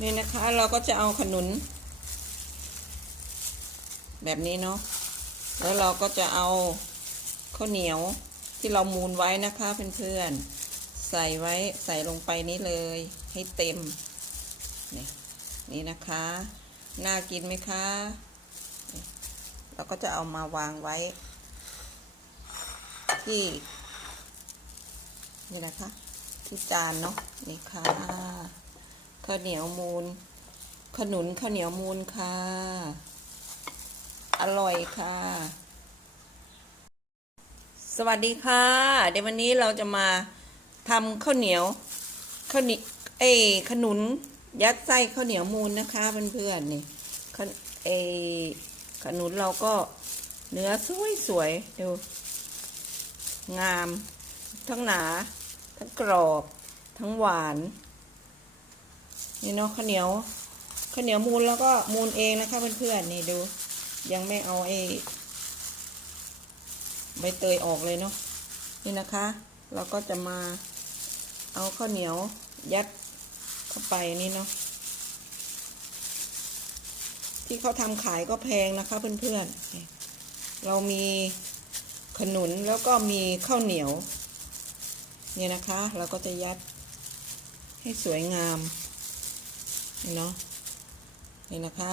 นี่นะคะเราก็จะเอาขนุน แบบนี้เนาะแล้วเราก็จะเอาข้าวเหนียวที่เรามูนไว้นะคะเพื่อนๆใส่ไว้ใส่ลงไปนี้เลยให้เต็มนี่นี่นะคะ น่ากินไหมคะ เราก็จะเอามาวางไว้ ที่นี่นะคะ ที่จานเนาะนี่ค่ะ ข้าวเหนียวมูนขนุนข้าวเหนียวมูนค่ะ อร่อยค่ะ สวัสดีค่ะ เดี๋ยววันนี้เราจะมาทำข้าวเหนียวข้าวเหนียวเอ้ขนุนยัดไส้ข้าวเหนียวมูนนะคะเพื่อนๆนี่ขนเอ้ขนุนเราก็เนื้อสวยสวยดูงาม ทั้งหนา ทั้งกรอบ ทั้งหวาน นี่เนาะข้าวเหนียวข้าวเหนียวมูนแล้วก็มูนเองนะคะเพื่อนๆนี่ดู ยังไม่เอาไอ้ใบเตยออกเลยเนาะนี่นะคะ เราก็จะมาเอาข้าวเหนียวยัดเข้าไปนี่เนาะที่เขาทำขายก็แพงนะคะเพื่อนๆเรามีขนุนแล้วก็มีข้าวเหนียว เนี่ยนะคะ เราก็จะยัดให้สวยงาม นี่เนาะนี่นะคะ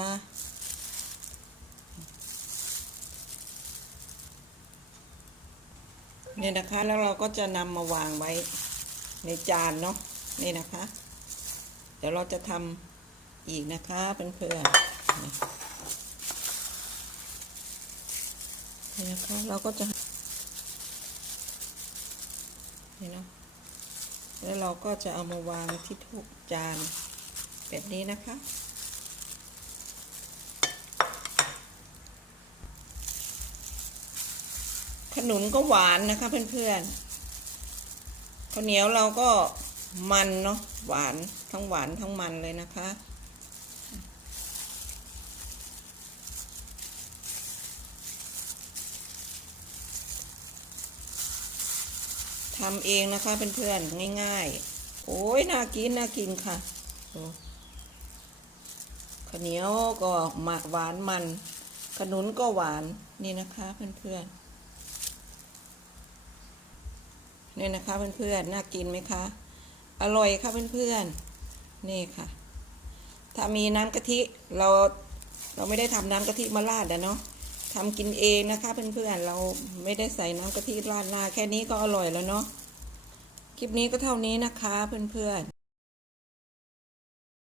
เนี่ยนะคะแล้วเราก็จะนำมาวางไว้ในจานเนาะนี่นะคะ เดี๋ยวเราจะทำอีกนะคะเพื่อนๆนี่นี่นะคะเราก็จะนี่เนาะแล้วเราก็จะเอามาวางที่ทุกจาน แบบนี้นะคะ ขนุนก็หวานนะคะเพื่อนๆข้าวเหนียวเราก็มันเนาะหวานทั้งหวานทั้งมันเลยนะคะทำเองนะคะเพื่อนๆง่าย ๆ โอ้ยน่ากินน่ากินค่ะ ข้าวเหนียวก็หมักหวานมัน ขนุนก็หวานนี่นะคะเพื่อนๆนี่นะคะเพื่อนๆน่ากินไหมคะ อร่อยค่ะเพื่อนๆนี่ค่ะ ถ้ามีน้ำกะทิเราเราไม่ได้ทำน้ำกะทิมาราดอะเนาะทำกินเองนะคะเพื่อนๆเราไม่ได้ใส่น้ำกะทิราดหน้าแค่นี้ก็อร่อยแล้วเนาะคลิปนี้ก็เท่านี้นะคะเพื่อนๆ